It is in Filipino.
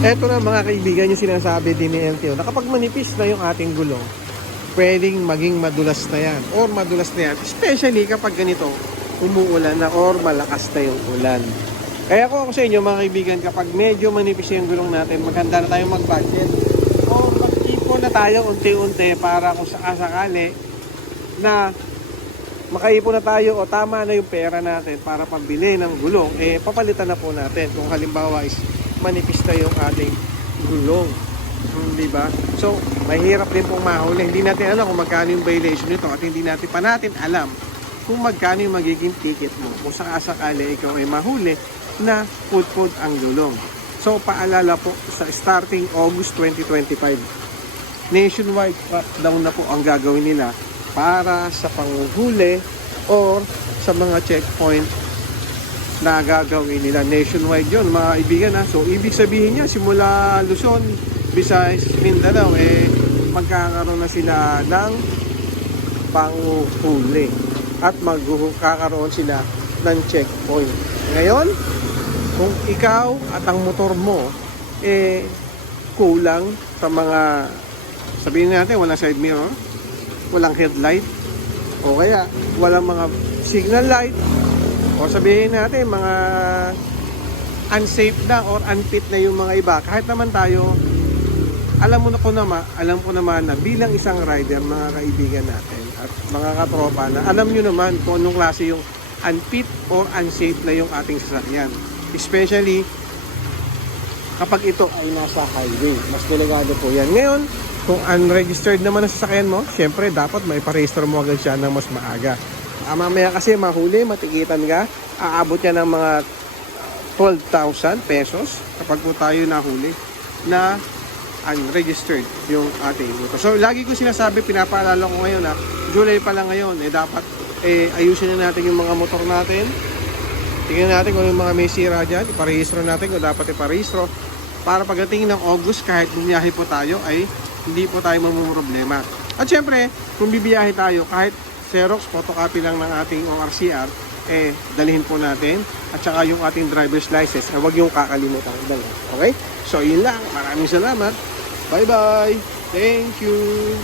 Eto na mga kaibigan yung sinasabi din ni LTO na kapag manipis na yung ating gulong, pwedeng maging madulas na yan or madulas na yan. Especially kapag ganito, umuulan na or malakas na yung ulan. Kaya ko ako sa inyo mga kaibigan, kapag medyo manipis yung gulong natin, maganda na tayong mag-budget o mag-ipon na tayo unti-unti para kung sakasakali na makaipon na tayo o tama na yung pera natin para pambili ng gulong, eh papalitan na po natin kung halimbawa is manipis yung ating gulong. Hmm, di? So, mahirap din pong mahuli. Hindi natin alam kung magkano yung violation nito at hindi natin pa natin alam kung magkano yung magiging ticket mo kung sakasakali ikaw ay mahuli na pud-pud ang gulong. So, paalala po sa starting August 2025, nationwide crackdown na po ang gagawin nila para sa panguhuli or sa mga checkpoint na gagawin nila nationwide yon mga kaibigan ha. So ibig sabihin niya simula Luzon, Visayas, Mindanao eh magkakaroon na sila ng panguhuli at magkakaroon sila ng checkpoint. Ngayon, kung ikaw at ang motor mo eh kulang sa mga sabihin natin walang side mirror, walang headlight o kaya walang mga signal light o sabihin natin mga unsafe na or unfit na yung mga iba. Kahit naman tayo alam mo na ko naman alam ko naman na bilang isang rider mga kaibigan natin at mga katropa na alam nyo naman kung anong klase yung unfit or unsafe na yung ating sasakyan. Especially kapag ito ay nasa highway mas delikado po yan. Ngayon kung unregistered naman ang sasakyan mo syempre dapat may pa-register mo agad siya ng mas maaga Ah, mamaya kasi mahuli, matikitan ka, aabot yan ng mga 12,000 pesos kapag po tayo nahuli na unregistered yung ating motor. So, lagi ko sinasabi, pinapaalala ko ngayon na July pa lang ngayon, eh dapat eh, ayusin na natin yung mga motor natin. Tingnan natin kung yung mga may sira dyan, iparehistro natin kung dapat iparehistro para pagdating ng August, kahit bumiyahe po tayo, ay hindi po tayo mamumroblema. At syempre, kung bibiyahe tayo, kahit Xerox, photocopy lang ng ating ORCR, eh, dalhin po natin. At saka yung ating driver's license, eh, huwag yung kakalimutan dalhin. Okay? So, yun lang. Maraming salamat. Bye-bye. Thank you.